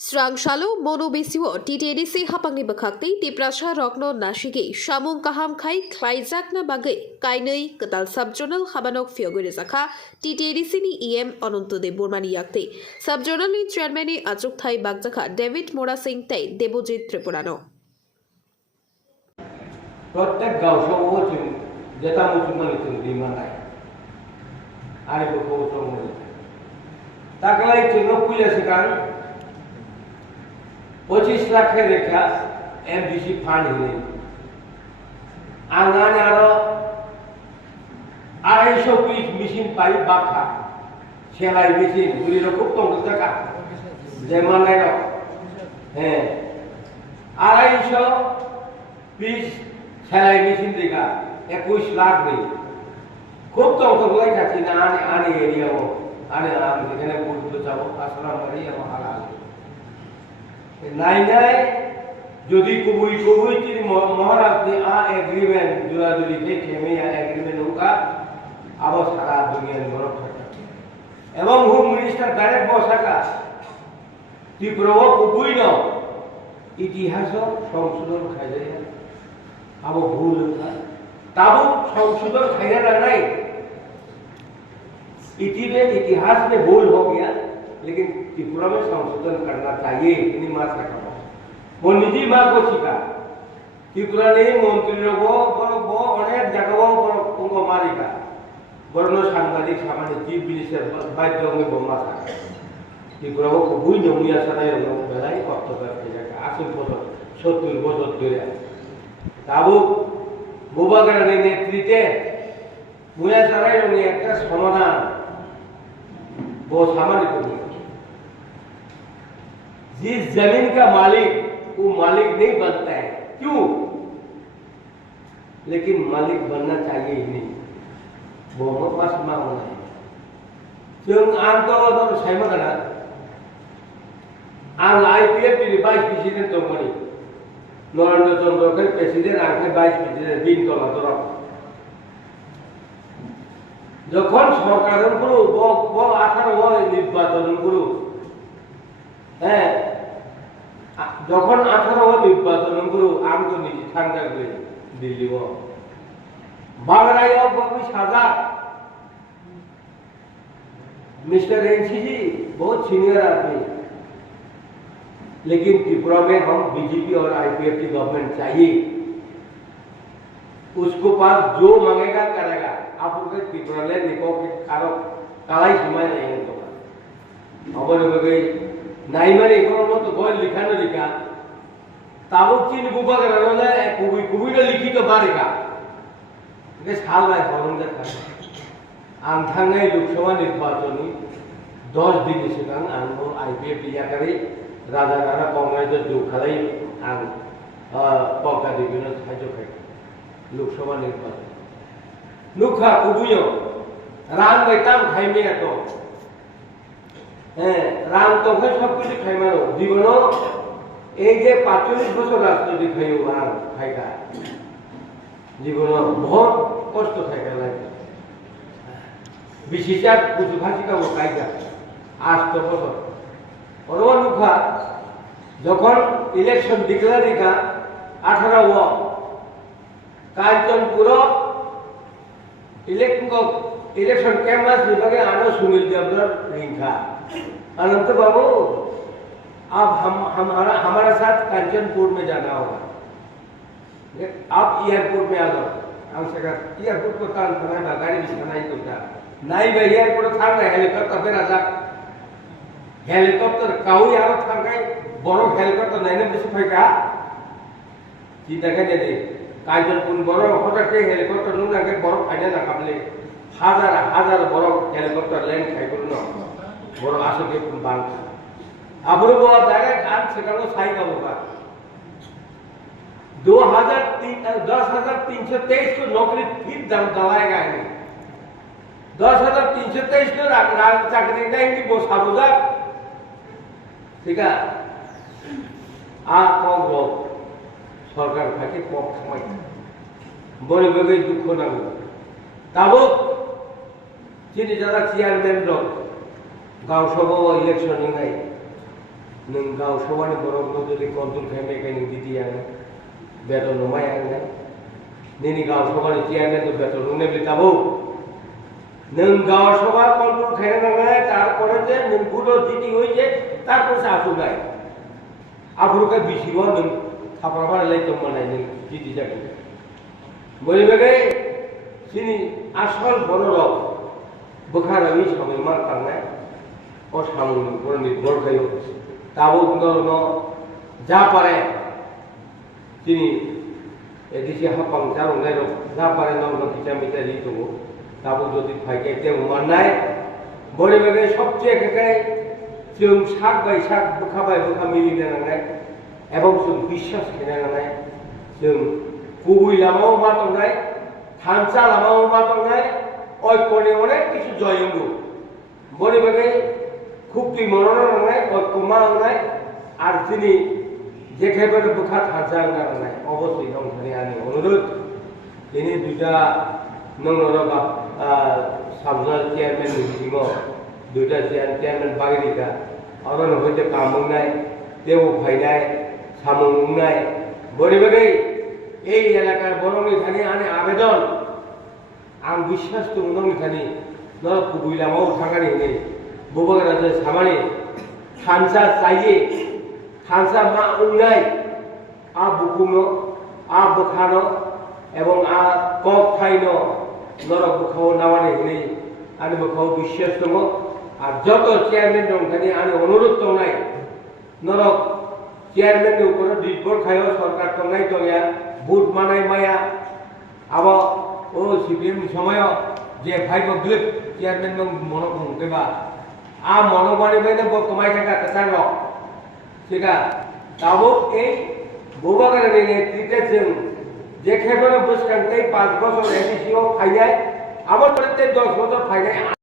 Srangshalo mono bisiwo TTDC hapangni bakhakti tiprasha rokno nashigi shamung kaham khai khlaijak na bagai kainai ketal subjonal habanok fiogure zakha TTDC ni EM Anantodev Burmani yakti subjonal ni chairman ni achuk thai bagjakha David Mora Singh tai Debojit Tripurano প্রত্যেক গাঁও সভাপতি যেটা মুসলমান বিমা নাই আর তাকলাই চিহ্ন পুলে সেখান 25 লাখের রেখা এমডিসি ফান্ড হলে আঙ্গানে আরো 250 পিস মেশিন পাই বাখা সেলাই মেশিন দুই রকম কম টাকা যেমন নাই হ্যাঁ 250 পিস সেলাই মেশিন দেখা 21 লাখ নেই খুব তো অঙ্কগুলাই খাচ্ছি না আনে এরিয়াও আনে আমি এখানে বলতে যাবো আসলাম বাড়ি আমার হালাল নাই নাই যদি কবুই চির মহারাজ ने आ एग्रीमेंट जुड़ा जुड़ी के खेमे या एग्रीमेंट होगा अब सारा दुनिया में बरफ था एवं होम मिनिस्टर डायरेक्ट बसाका त्रिपुरा कबुई न इतिहास संशोधन खाई अब भूल था तब संशोधन खाया नहीं इतिहास में भूल हो गया लेकिन त्रिपुरा में संशोधन करना चाहिए इन्हीं मार सका वो निजी माँ को सीखा त्रिपुरा ने मंत्री लोगों वो अनेक जगहों पर उनको मारेगा वरना सांबादिक सामान्य जीव विनिषेध बाध्य में बोलना था त्रिपुरा को बुई जमुनिया सनाई लोग बेलाई वक्त करके जाकर आसुल बोलो 70 বছর ধরে তাবু বুবাগানের নেতৃত্বে মুয়া সরাই রঙে একটা সমাধান वो सामान्य को जिस जमीन का मालिक वो मालिक नहीं बनता है क्यों लेकिन मालिक बनना चाहिए ही नहीं वो पास मांग होना है जों आं तो साइमा गना आं आईपीएफ की वाइस प्रेसिडेंट तो मनी नरेंद्र चंद्र के प्रेसिडेंट आं के वाइस प्रेसिडेंट दिन तो लातरा যখন সরকারের গুলো 18 নির্বাচন গুলো হ্যাঁ যখন 18 নির্বাচন গুলো আমগো নিজে ঠান্ডা করে দিল্লি बागराई बाबू साजा मिस्टर एनसी जी बहुत सीनियर आदमी लेकिन त्रिपुरा में हम बीजेपी और आईपीएफ की गवर्नमेंट चाहिए उसको पास जो मांगेगा करेगा आप उनके त्रिपुरा ले निको के कारो कालाई समय नहीं है तो अब लोग गई नहीं माने इकोनो तो गोल लिखा न लिखा ताबुक चीन बुबा करना ले कुबी तो लिखी तो बारेगा ये साल में फॉर्म देखा आंथांगे लोकसभा निर्वाचन 10 दिन से कांग आंगो आईपीएफ दिया करे राजा राणा कांग्रेस जो खलाई आंग पक्का दिबिनो साजो खाई लोकसभा निर्वाचन लुखा कुबुयो राम बैताम खाइमे तो राम तो है सब कुछ खाइमारो जीवनो এই যে 45 বছর রাজনীতি খাইও আর খাইকা জীবন বহুত কষ্ট থাকে লাগে বিশেষাত কুচুভাষী কা খাইকা 8 বছর অরবা লুখা যখন ইলেকশন ডিক্লেয়ার দিকা 18 ও কাঞ্চনপুর इलेक्शन कैंपस विभागे आनो सुनील देवधर रिंखा अनंत बाबू अब हमारे साथ कांचनपुर में जाना होगा आप एयरपोर्ट में आ जाओ हम से एयरपोर्ट को तान खाना गाड़ी बिछाना ही तो था नहीं भाई एयरपोर्ट था ना हेलीकॉप्टर फिर आजा हेलीकॉप्टर काऊ यार था कहीं बड़ो हेलीकॉप्टर नहीं ना बिछ फेंका चिंता के दे कांचनपुर बड़ो हटा के हेलीकॉप्टर नु ना के बड़ो फाइनल ना काबले हजार बड़ो हेलीकॉप्टर लैंड खाई करू ना बड़ो आसो के बांग अबरो वो डायरेक्ट आन से करो साई का होगा 10323 को नौकरी फिर दलाएगा है 10323 को चाकरी नहीं कि वो साबुजा ठीक है आप कौन लोग सरकार থাকে পক সময় বড় বড় দুঃখ না তাবো যিনি যারা চেয়ারম্যান লোক গাঁও সভা ইলেকশন নাই नों गाव सबानि बर'खौ जुदि कन्ट्रल खालामनायखाय नों दिदियानो बेतन नमायानो नोंनि गाव सबानि চেয়ারম্যানকে বেতন নেবে তাবো नों गाव सभा कन्ट्रल खालामनानै তারপরে যে नोंखौल' दिदि হইছে তারপরসে আসুগাय आफुरखौ बिसिबो नों थाफ्राबालाय दंमानाय नों दिदि जागोन बयबोगै सिनि आसल बर'राव बोखारानि सामै मा थांनाय ও সামনের উপর নির্ভর করে তাবো কোনো যা পারে তিনি এদিকে হাপাং জারংনাই যা পারে নন কিটা মিটারি দङ তাবো যদি ফাইকে তেম মানनाय বড়িবাগে সবচেয়ে একাই जों साक बाय साक बोखाबाय बोखा मिलिनो नांनाय এবং जों বিশ্বাস খেনে नांनाय जों गुबै लामायाव मा दंनाय थानसा लामायाव मा दंनाय ঐক্যनि अनेक কিছু জয়ঙ্গু বড়িবাগে খুব তুই মনন নাंनाय ঐক্যমা नांनाय আর তিনি যেখানে बोखा थानसा नांनाय অবশ্যই দংখানি आंनि অনুরোধ তিনি দুইটা नंगरबा साबजाल চেয়ারম্যান নিছিমো দুইটা চেয়ারম্যান বাগিরিকা অরন হইতে কামুংনাय দেও ফাইনাय সামুংनाय বড়িবাগে এই এলাকার বড়নি খানি আনে আবেদন आं বিশ্বাস दं नोंनि खानि न गुबै लामायाव थांगानि नै बबेराजे सामानि थानसा चाइये थानसा मा उंनाय आ बुकुनो आ बोखानो এবং आ কক थाइनो नरक बोखाव नामानि नै आनि बोखाव বিশ্বাস दङ আর যত চেয়ারম্যান दं खानि आनि अनुरोध दंनाय नरक চেয়ারম্যানनि উপরে নির্ভর খায় সরকার दंनाय दंया ভোট মানাय माया আবা ও সিপিএম সময় যে ভাইব গ্লিপ চেয়ারম্যান মনকং কেবা আ মনবানি বাইনে বকমাই থাকা কথা ন সেটা তাবো এই ববাগারের নেতৃত্বে जों যেখানে বসকান্তাই 5 বছর এসিও ফাইনায় আমার পরে 10 বছর ফাইনায়